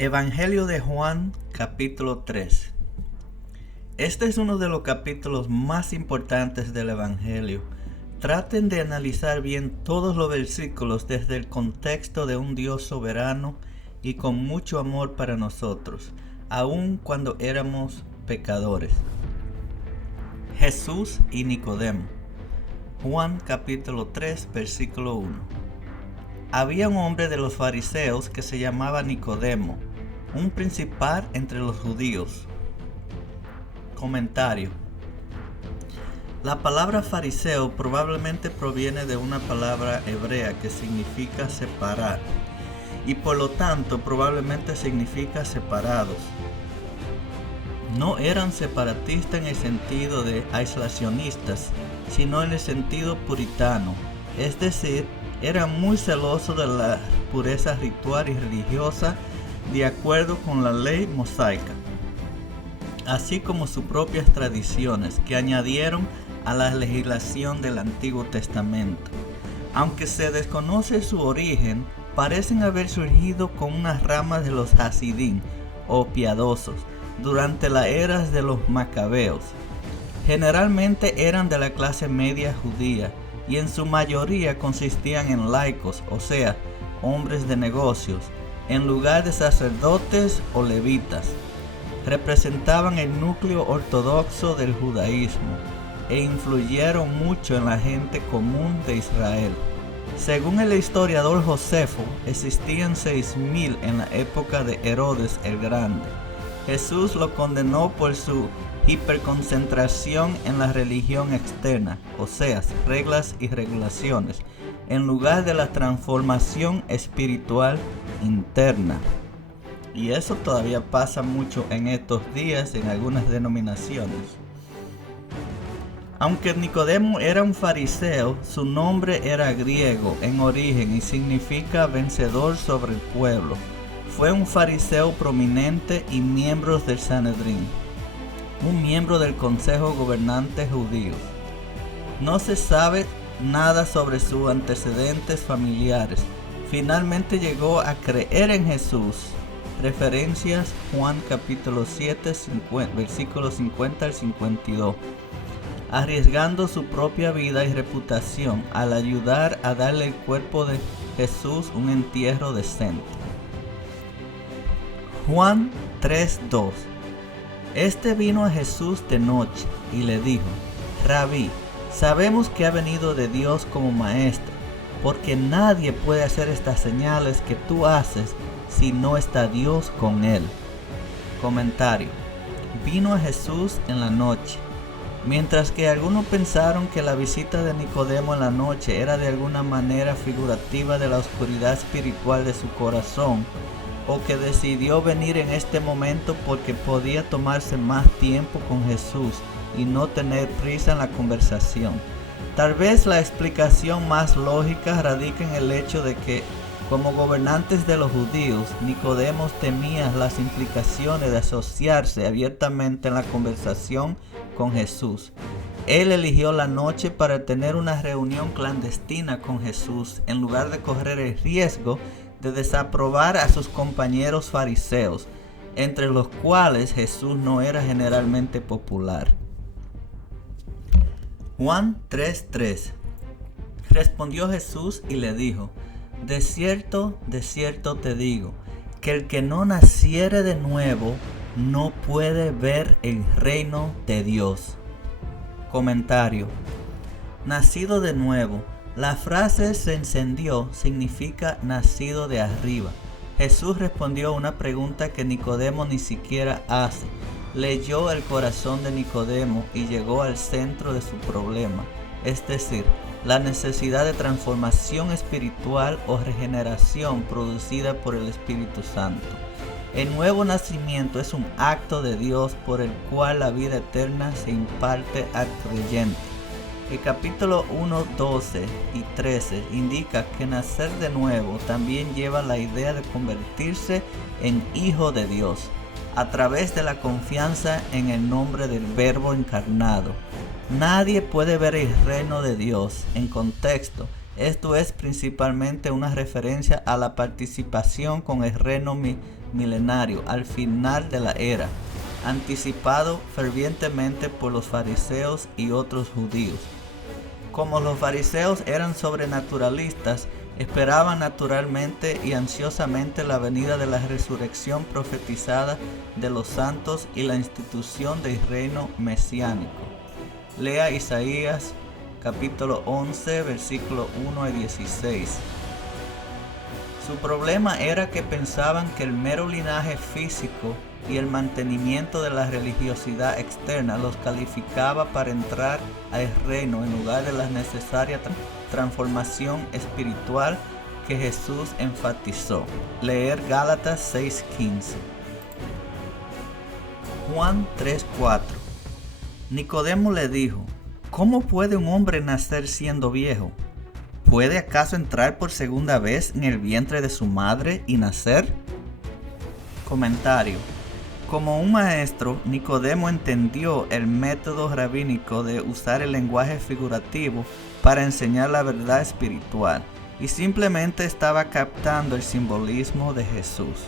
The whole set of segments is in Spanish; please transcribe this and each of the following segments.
Evangelio de Juan, capítulo 3. Este es uno de los capítulos más importantes del Evangelio. Traten de analizar bien todos los versículos desde el contexto de un Dios soberano y con mucho amor para nosotros, aun cuando éramos pecadores. Jesús y Nicodemo. Juan capítulo 3, versículo 1. Había un hombre de los fariseos que se llamaba Nicodemo, un principal entre los judíos. Comentario. La palabra fariseo probablemente proviene de una palabra hebrea que significa separar, y por lo tanto probablemente significa separados. No eran separatistas en el sentido de aislacionistas, sino en el sentido puritano, es decir, eran muy celosos de la pureza ritual y religiosa de acuerdo con la ley mosaica, así como sus propias tradiciones que añadieron a la legislación del Antiguo Testamento. Aunque se desconoce su origen, parecen haber surgido con unas ramas de los Hasidín o piadosos durante la era de los Macabeos. Generalmente eran de la clase media judía y en su mayoría consistían en laicos, o sea, hombres de negocios, en lugar de sacerdotes o levitas. Representaban el núcleo ortodoxo del judaísmo e influyeron mucho en la gente común de Israel. Según el historiador Josefo, existían 6,000 en la época de Herodes el Grande. Jesús lo condenó por su hiperconcentración en la religión externa, o sea, reglas y regulaciones, en lugar de la transformación espiritual interna. Y eso todavía pasa mucho en estos días en algunas denominaciones. Aunque Nicodemo era un fariseo, su nombre era griego en origen y significa vencedor sobre el pueblo. Fue un fariseo prominente y miembro del Sanedrín, un miembro del consejo gobernante judío. No se sabe nada sobre sus antecedentes familiares. Finalmente llegó a creer en Jesús. Referencias Juan capítulo 7, versículos 50 al 52. Arriesgando su propia vida y reputación al ayudar a darle al cuerpo de Jesús un entierro decente. Juan 3:2. Este vino a Jesús de noche y le dijo: Rabí, sabemos que ha venido de Dios como maestro, porque nadie puede hacer estas señales que tú haces si no está Dios con él. Comentario. Vino a Jesús en la noche. Mientras que algunos pensaron que la visita de Nicodemo en la noche era de alguna manera figurativa de la oscuridad espiritual de su corazón, o que decidió venir en este momento porque podía tomarse más tiempo con Jesús y no tener prisa en la conversación. Tal vez la explicación más lógica radica en el hecho de que, como gobernantes de los judíos, Nicodemo temía las implicaciones de asociarse abiertamente en la conversación con Jesús. Él eligió la noche para tener una reunión clandestina con Jesús en lugar de correr el riesgo de desaprobar a sus compañeros fariseos, entre los cuales Jesús no era generalmente popular. Juan 3:3. Respondió Jesús y le dijo: de cierto te digo, que el que no naciere de nuevo no puede ver el reino de Dios. Comentario. Nacido de nuevo. La frase se encendió significa nacido de arriba. Jesús respondió a una pregunta que Nicodemo ni siquiera hace. Leyó el corazón de Nicodemo y llegó al centro de su problema, es decir, la necesidad de transformación espiritual o regeneración producida por el Espíritu Santo. El nuevo nacimiento es un acto de Dios por el cual la vida eterna se imparte al creyente. El capítulo 1, 12 y 13 indica que nacer de nuevo también lleva la idea de convertirse en hijo de Dios, a través de la confianza en el nombre del Verbo encarnado. Nadie puede ver el reino de Dios en contexto Esto es principalmente una referencia a la participación con el reino milenario al final de la era, anticipado fervientemente por los fariseos y otros judíos. Como los fariseos eran sobrenaturalistas, esperaban naturalmente y ansiosamente la venida de la resurrección profetizada de los santos y la institución del reino mesiánico. Lea Isaías capítulo 11, versículo 1 y 16. Su problema era que pensaban que el mero linaje físico y el mantenimiento de la religiosidad externa los calificaba para entrar al reino en lugar de la necesaria transformación espiritual que Jesús enfatizó. Leer Gálatas 6:15. Juan 3:4. Nicodemo le dijo: ¿Cómo puede un hombre nacer siendo viejo? ¿Puede acaso entrar por segunda vez en el vientre de su madre y nacer? Comentario. Como un maestro, Nicodemo entendió el método rabínico de usar el lenguaje figurativo para enseñar la verdad espiritual y simplemente estaba captando el simbolismo de Jesús.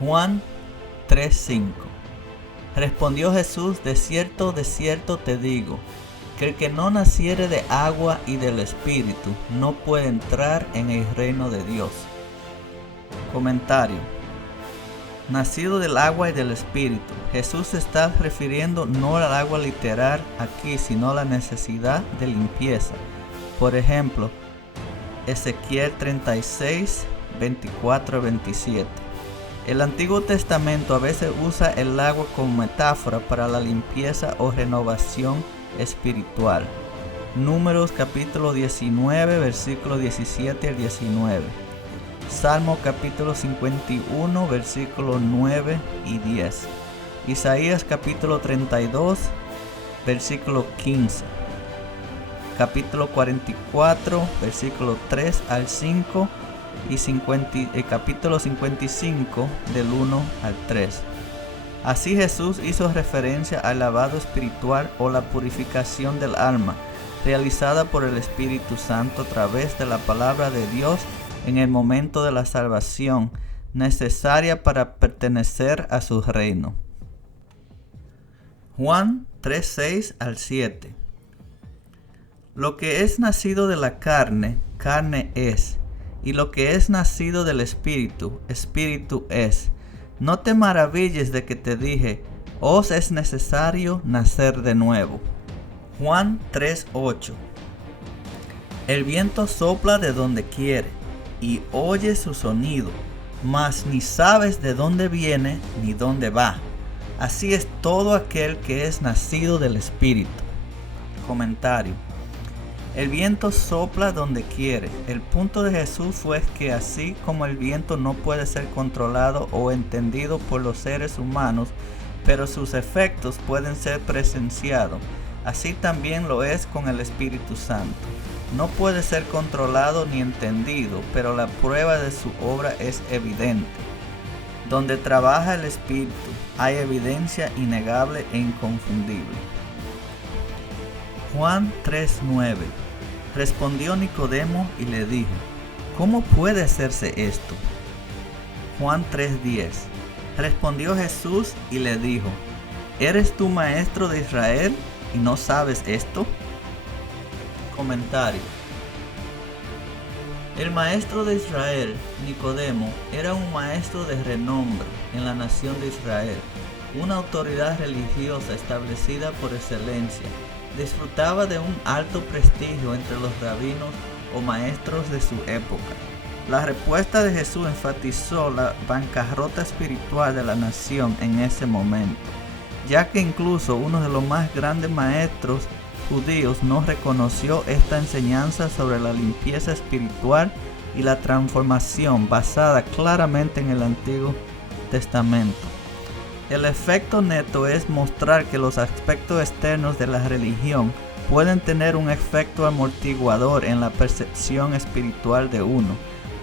Juan 3:5. Respondió Jesús: de cierto te digo, que el que no naciere de agua y del Espíritu no puede entrar en el reino de Dios. Comentario. Nacido del agua y del Espíritu. Jesús se está refiriendo no al agua literal aquí, sino a la necesidad de limpieza. Por ejemplo, Ezequiel 36, 24-27. El Antiguo Testamento a veces usa el agua como metáfora para la limpieza o renovación espiritual. Números capítulo 19, versículos 17 al 19. Salmo capítulo 51, versículos 9 y 10. Isaías capítulo 32, versículo 15. Capítulo 44, versículo 3 al 5. Y capítulo 55 del 1 al 3. Así Jesús hizo referencia al lavado espiritual o la purificación del alma, realizada por el Espíritu Santo a través de la palabra de Dios en el momento de la salvación, necesaria para pertenecer a su reino. Juan 3:6 al 7. Lo que es nacido de la carne, carne es, y lo que es nacido del Espíritu, Espíritu es. No te maravilles de que te dije: os es necesario nacer de nuevo. Juan 3:8. El viento sopla de donde quiere, y oyes su sonido, mas ni sabes de dónde viene ni dónde va. Así es todo aquel que es nacido del Espíritu. Comentario. El viento sopla donde quiere. El punto de Jesús fue que así como el viento no puede ser controlado o entendido por los seres humanos, pero sus efectos pueden ser presenciados, así también lo es con el Espíritu Santo. No puede ser controlado ni entendido, pero la prueba de su obra es evidente. Donde trabaja el Espíritu, hay evidencia innegable e inconfundible. Juan 3:9. Respondió Nicodemo y le dijo: ¿cómo puede hacerse esto? Juan 3:10. Respondió Jesús y le dijo: ¿eres tú maestro de Israel y no sabes esto? Comentario. El maestro de Israel, Nicodemo, era un maestro de renombre en la nación de Israel, una autoridad religiosa establecida por excelencia. Disfrutaba de un alto prestigio entre los rabinos o maestros de su época. La respuesta de Jesús enfatizó la bancarrota espiritual de la nación en ese momento, ya que incluso uno de los más grandes maestros judíos no reconoció esta enseñanza sobre la limpieza espiritual y la transformación basada claramente en el Antiguo Testamento. El efecto neto es mostrar que los aspectos externos de la religión pueden tener un efecto amortiguador en la percepción espiritual de uno.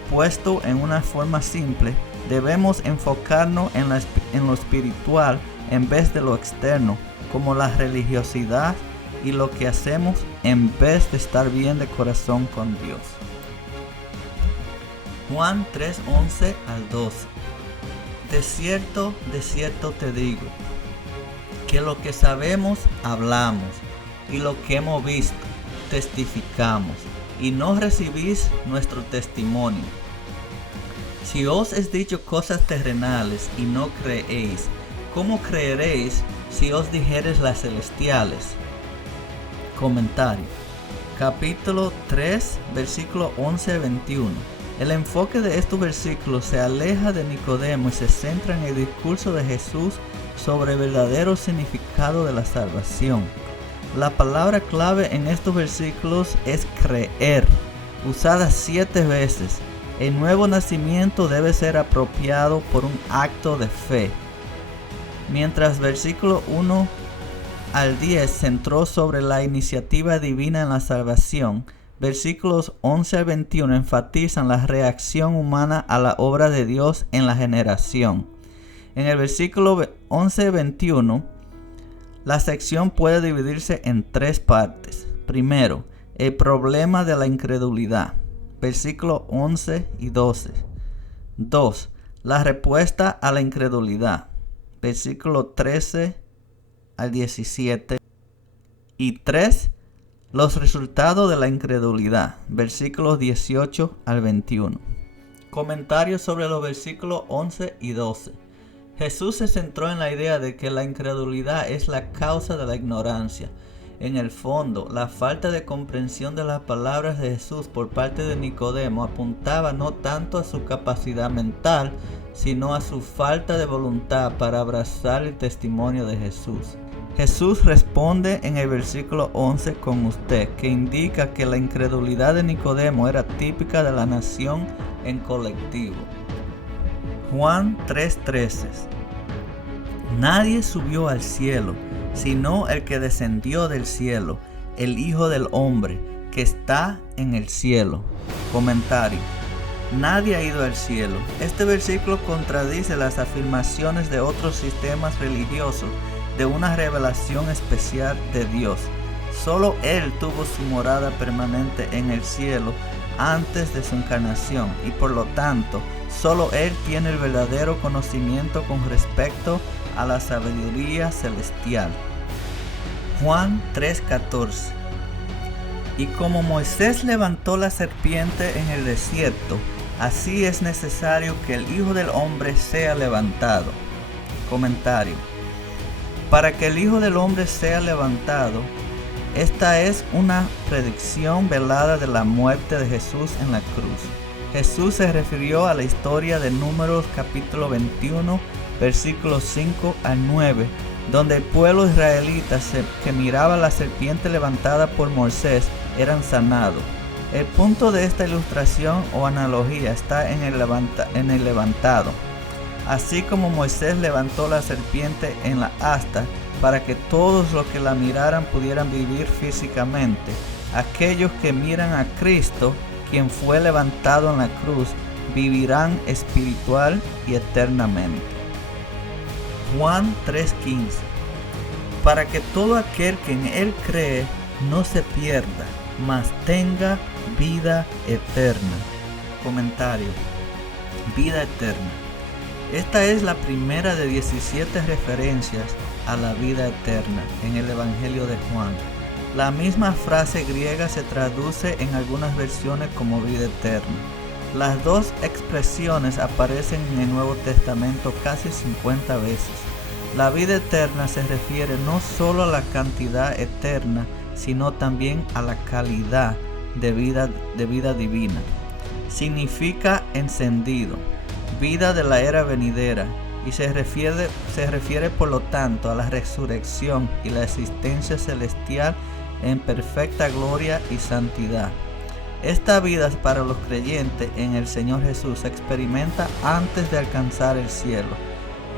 Puesto en una forma simple, debemos enfocarnos en lo espiritual en vez de lo externo, como la religiosidad y lo que hacemos en vez de estar bien de corazón con Dios. Juan 3:11 al 12. De cierto te digo, que lo que sabemos hablamos, y lo que hemos visto testificamos, y no recibís nuestro testimonio. Si os es dicho cosas terrenales y no creéis, ¿cómo creeréis si os dijeres las celestiales? Comentario. Capítulo 3, versículo 11-21. El enfoque de estos versículos se aleja de Nicodemo y se centra en el discurso de Jesús sobre el verdadero significado de la salvación. La palabra clave en estos versículos es creer, usada 7 veces. El nuevo nacimiento debe ser apropiado por un acto de fe. Mientras versículo 1 al 10 centró sobre la iniciativa divina en la salvación, versículos 11 al 21 enfatizan la reacción humana a la obra de Dios en la generación. En el versículo 11-21, la sección puede dividirse en 3 partes. Primero, el problema de la incredulidad, versículos 11 y 12. 2. La respuesta a la incredulidad, versículo 13 al 17. Y 3. Los resultados de la incredulidad, versículos 18 al 21. Comentarios sobre los versículos 11 y 12. Jesús se centró en la idea de que la incredulidad es la causa de la ignorancia. En el fondo, la falta de comprensión de las palabras de Jesús por parte de Nicodemo apuntaba no tanto a su capacidad mental, sino a su falta de voluntad para abrazar el testimonio de Jesús. Jesús responde en el versículo 11 con usted, que indica que la incredulidad de Nicodemo era típica de la nación en colectivo. Juan 3:13. Nadie subió al cielo, sino el que descendió del cielo, el Hijo del Hombre, que está en el cielo. Comentario. Nadie ha ido al cielo. Este versículo contradice las afirmaciones de otros sistemas religiosos de una revelación especial de Dios. Solo Él tuvo su morada permanente en el cielo antes de su encarnación y por lo tanto, solo Él tiene el verdadero conocimiento con respecto a la sabiduría celestial. Juan 3:14. Y como Moisés levantó la serpiente en el desierto, así es necesario que el Hijo del Hombre sea levantado. Comentario. Para que el Hijo del Hombre sea levantado, esta es una predicción velada de la muerte de Jesús en la cruz. Jesús se refirió a la historia de Números capítulo 21, versículos 5 al 9, donde el pueblo israelita que miraba la serpiente levantada por Moisés eran sanados. El punto de esta ilustración o analogía está en el levantado. Así como Moisés levantó la serpiente en la asta para que todos los que la miraran pudieran vivir físicamente, aquellos que miran a Cristo, quien fue levantado en la cruz, vivirán espiritual y eternamente. Juan 3:15. Para que todo aquel que en Él cree no se pierda, mas tenga vida eterna. Comentario. Vida eterna. Esta es la primera de 17 referencias a la vida eterna en el Evangelio de Juan. La misma frase griega se traduce en algunas versiones como vida eterna. Las dos expresiones aparecen en el Nuevo Testamento casi 50 veces. La vida eterna se refiere no solo a la cantidad eterna, sino también a la calidad de vida divina. Significa encendido, vida de la era venidera, y se refiere por lo tanto a la resurrección y la existencia celestial en perfecta gloria y santidad. Esta vida para los creyentes en el Señor Jesús se experimenta antes de alcanzar el cielo.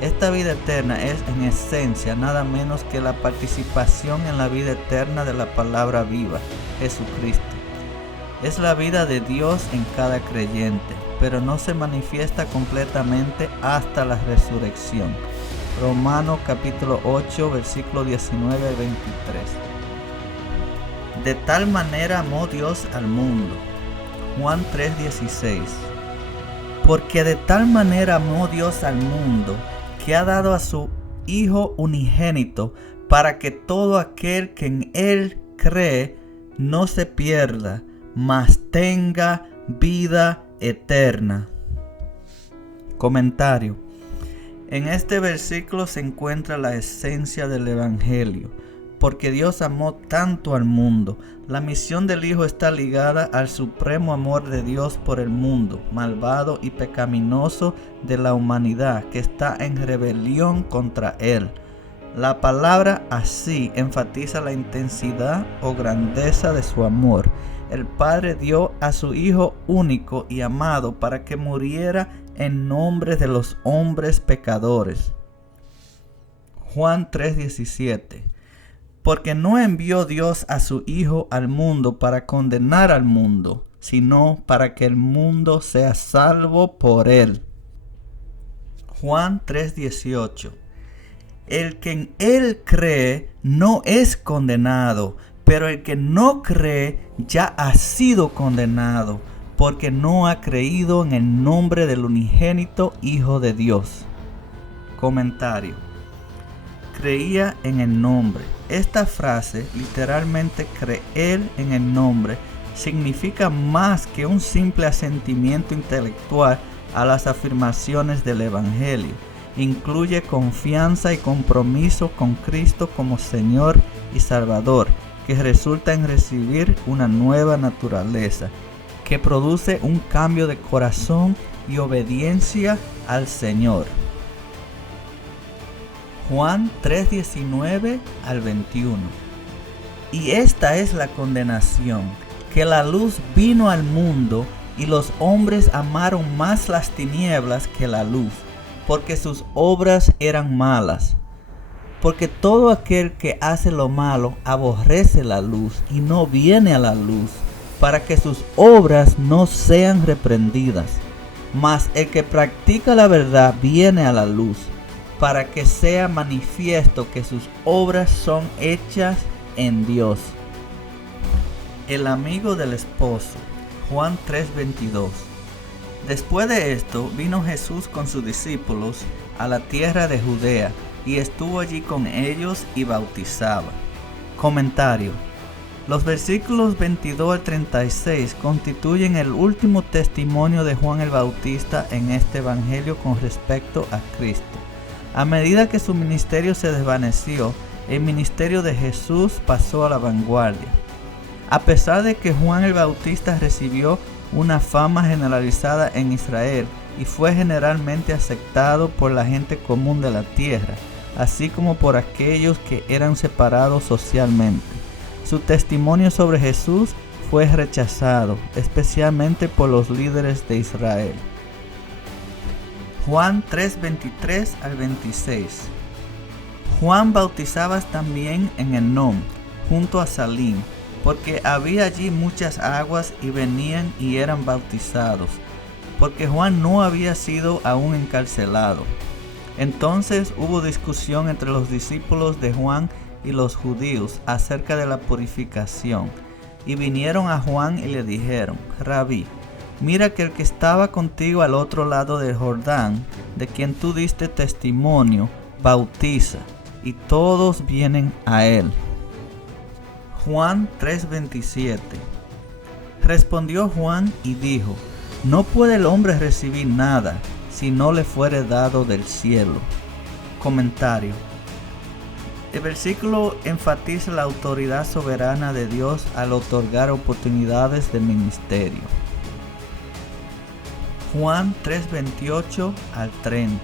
Esta vida eterna es en esencia nada menos que la participación en la vida eterna de la palabra viva, Jesucristo. Es la vida de Dios en cada creyente, pero no se manifiesta completamente hasta la resurrección. Romanos capítulo 8, versículo 19 al 23. de tal manera amó Dios al mundo. Juan 3:16. Porque de tal manera amó Dios al mundo, que ha dado a su Hijo unigénito, para que todo aquel que en Él cree no se pierda, mas tenga vida eterna. Comentario. En este versículo se encuentra la esencia del Evangelio. Porque Dios amó tanto al mundo. La misión del Hijo está ligada al supremo amor de Dios por el mundo, malvado y pecaminoso de la humanidad que está en rebelión contra Él. La palabra así enfatiza la intensidad o grandeza de su amor. El Padre dio a su Hijo único y amado para que muriera en nombre de los hombres pecadores. Juan 3:17. Porque no envió Dios a su Hijo al mundo para condenar al mundo, sino para que el mundo sea salvo por él. Juan 3:18. El que en Él cree no es condenado, pero el que no cree ya ha sido condenado, porque no ha creído en el nombre del unigénito Hijo de Dios. Comentario. Creía en el nombre. Esta frase, literalmente creer en el nombre, significa más que un simple asentimiento intelectual a las afirmaciones del Evangelio. Incluye confianza y compromiso con Cristo como Señor y Salvador, que resulta en recibir una nueva naturaleza, que produce un cambio de corazón y obediencia al Señor. Juan 3:19 al 21. Y esta es la condenación, que la luz vino al mundo y los hombres amaron más las tinieblas que la luz, porque sus obras eran malas. Porque todo aquel que hace lo malo aborrece la luz y no viene a la luz, para que sus obras no sean reprendidas. Mas el que practica la verdad viene a la luz, para que sea manifiesto que sus obras son hechas en Dios. El amigo del esposo. Juan 3:22. Después de esto vino Jesús con sus discípulos a la tierra de Judea y estuvo allí con ellos y bautizaba. Comentario. Los versículos 22 al 36 constituyen el último testimonio de Juan el Bautista en este evangelio con respecto a Cristo. A medida que su ministerio se desvaneció, el ministerio de Jesús pasó a la vanguardia. A pesar de que Juan el Bautista recibió una fama generalizada en Israel y fue generalmente aceptado por la gente común de la tierra, así como por aquellos que eran separados socialmente, su testimonio sobre Jesús fue rechazado, especialmente por los líderes de Israel. Juan 3:23 al 26. Juan bautizaba también en Enón, junto a Salim, porque había allí muchas aguas y venían y eran bautizados, porque Juan no había sido aún encarcelado. Entonces hubo discusión entre los discípulos de Juan y los judíos acerca de la purificación, y vinieron a Juan y le dijeron: Rabí, mira que el que estaba contigo al otro lado del Jordán, de quien tú diste testimonio, bautiza, y todos vienen a él. Juan 3:27. Respondió Juan y dijo: No puede el hombre recibir nada si no le fuere dado del cielo. Comentario. El versículo enfatiza la autoridad soberana de Dios al otorgar oportunidades de ministerio. Juan 3:28 al 30.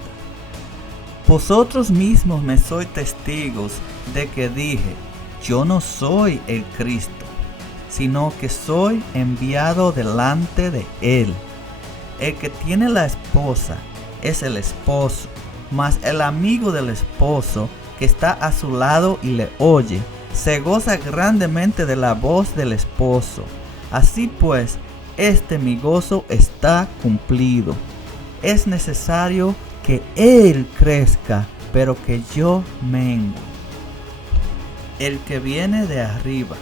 Vosotros mismos me sois testigos de que dije: yo no soy el Cristo, sino que soy enviado delante de Él. El que tiene la esposa es el esposo, mas el amigo del esposo que está a su lado y le oye, se goza grandemente de la voz del esposo. Así pues, mi gozo está cumplido. Es necesario que Él crezca, pero que yo mengue. El que viene de arriba.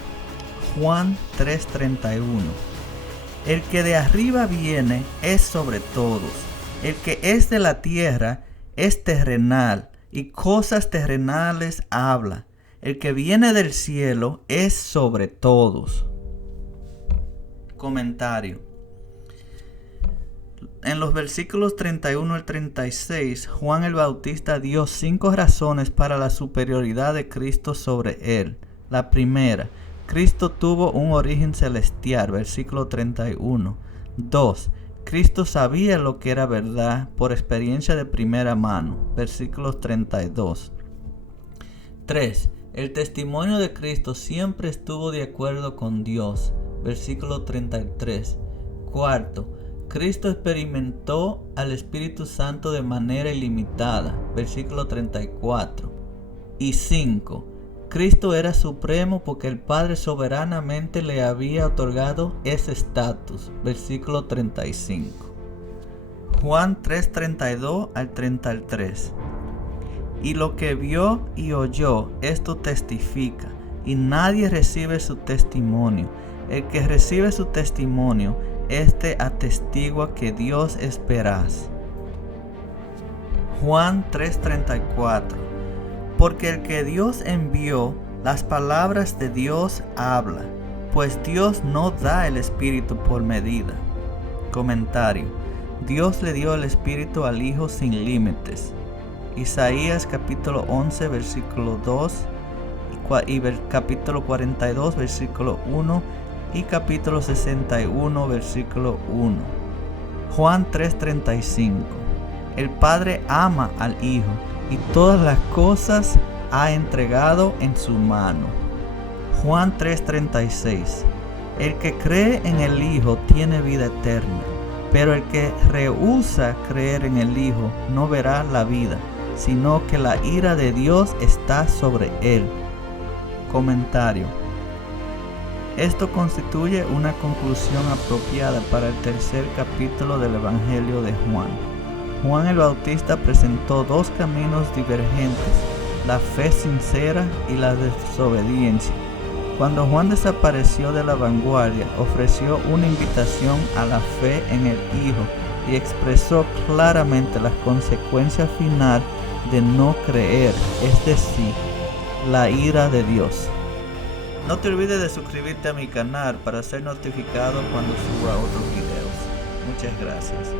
Juan 3:31. El que de arriba viene es sobre todos. El que es de la tierra es terrenal y cosas terrenales habla. El que viene del cielo es sobre todos. Comentario. En los versículos 31 al 36, Juan el Bautista dio 5 razones para la superioridad de Cristo sobre él. La primera, Cristo tuvo un origen celestial, versículo 31. 2. Cristo sabía lo que era verdad por experiencia de primera mano, versículos 32. 3. El testimonio de Cristo siempre estuvo de acuerdo con Dios, versículo 33. 4. Cristo experimentó al Espíritu Santo de manera ilimitada, versículo 34. Y 5. Cristo era supremo porque el Padre soberanamente le había otorgado ese estatus, versículo 35. Juan 3:32 al 33. Y lo que vio y oyó, esto testifica, y nadie recibe su testimonio. El que recibe su testimonio, este atestigua que Dios es veraz. Juan 3:34. Porque el que Dios envió, las palabras de Dios habla, pues Dios no da el Espíritu por medida. Comentario. Dios le dio el Espíritu al Hijo sin límites. Isaías capítulo 11 versículo 2 y capítulo 42 versículo 1 y capítulo 61 versículo 1. Juan 3:35. El Padre ama al Hijo y todas las cosas ha entregado en su mano. Juan 3:36. El que cree en el Hijo tiene vida eterna, pero el que rehúsa creer en el Hijo no verá la vida, sino que la ira de Dios está sobre él. Comentario. Esto constituye una conclusión apropiada para el tercer capítulo del Evangelio de Juan. Juan el Bautista presentó 2 caminos divergentes, la fe sincera y la desobediencia. Cuando Juan desapareció de la vanguardia, ofreció una invitación a la fe en el Hijo y expresó claramente las consecuencias finales de no creer, es decir, la ira de Dios. No te olvides de suscribirte a mi canal para ser notificado cuando suba otros videos. Muchas gracias.